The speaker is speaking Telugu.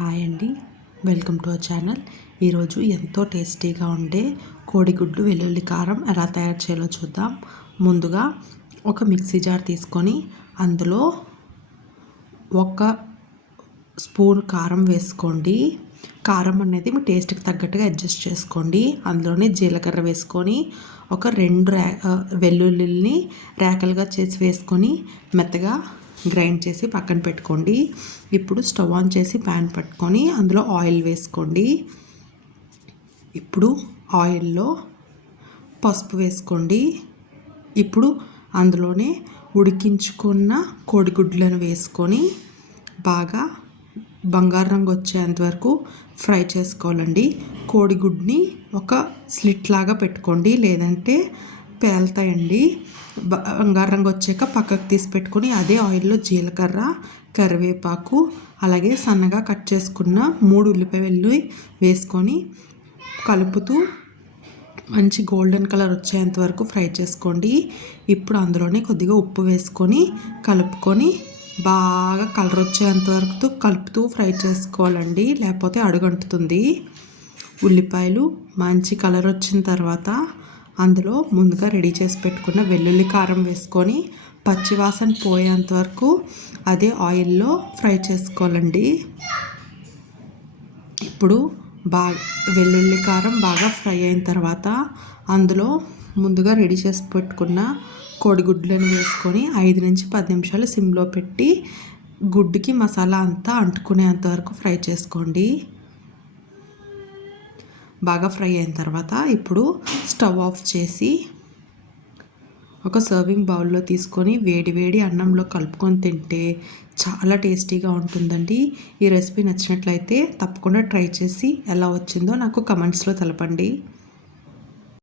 హాయ్ అండి, వెల్కమ్ టు అవర్ ఛానల్. ఈరోజు ఎంతో టేస్టీగా ఉండే కోడిగుడ్డు వెల్లుల్లి కారం ఎలా తయారు చేయాలో చూద్దాం. ముందుగా ఒక మిక్సీ జార్ తీసుకొని అందులో 1 స్పూన్ కారం వేసుకోండి. కారం అనేది మీ టేస్ట్కి తగ్గట్టుగా అడ్జస్ట్ చేసుకోండి. అందులోనే జీలకర్ర వేసుకొని ఒక 2 వెల్లుల్లిని రేకలుగా చేసి వేసుకొని మెత్తగా గ్రైండ్ చేసి పక్కన పెట్టుకోండి. ఇప్పుడు స్టవ్ ఆన్ చేసి ప్యాన్ పట్టుకొని అందులో ఆయిల్ వేసుకోండి. ఇప్పుడు ఆయిల్లో పసుపు వేసుకోండి. ఇప్పుడు అందులోనే ఉడికించుకున్న కోడిగుడ్లను వేసుకొని బాగా బంగారు రంగు వచ్చేంత వరకు ఫ్రై చేసుకోవాలండి. కోడిగుడ్ని ఒక స్లిట్ లాగా పెట్టుకోండి, లేదంటే పేలుతాయండి. బంగారు రంగు వచ్చాక పక్కకు తీసి పెట్టుకొని అదే ఆయిల్లో జీలకర్ర, కరివేపాకు, అలాగే సన్నగా కట్ చేసుకున్న 3 ఉల్లిపాయలు వేసుకొని కలుపుతూ మంచి గోల్డెన్ కలర్ వచ్చేంత వరకు ఫ్రై చేసుకోండి. ఇప్పుడు అందులోనే కొద్దిగా ఉప్పు వేసుకొని కలుపుకొని బాగా కలర్ వచ్చేంత వరకు కలుపుతూ ఫ్రై చేసుకోవాలండి, లేకపోతే అడుగంటుతుంది. ఉల్లిపాయలు మంచి కలర్ వచ్చిన తర్వాత అందులో ముందుగా రెడీ చేసి పెట్టుకున్న వెల్లుల్లి కారం వేసుకొని పచ్చివాసన పోయేంత వరకు అదే ఆయిల్లో ఫ్రై చేసుకోవాలండి. ఇప్పుడు వెల్లుల్లి కారం బాగా ఫ్రై అయిన తర్వాత అందులో ముందుగా రెడీ చేసి పెట్టుకున్న కోడిగుడ్లను వేసుకొని 5 నుంచి 10 నిమిషాలు సిమ్లో పెట్టి గుడ్డుకి మసాలా అంతా అంటుకునేంత వరకు ఫ్రై చేసుకోండి. బాగా ఫ్రై అయిన తర్వాత ఇప్పుడు స్టవ్ ఆఫ్ చేసి ఒక సర్వింగ్ బౌల్లో తీసుకొని వేడి అన్నంలో కలుపుకొని తింటే చాలా టేస్టీగా ఉంటుందండి. ఈ రెసిపీ నచ్చినట్లయితే తప్పకుండా ట్రై చేసి ఎలా వచ్చిందో నాకు కమెంట్స్లో తెలపండి.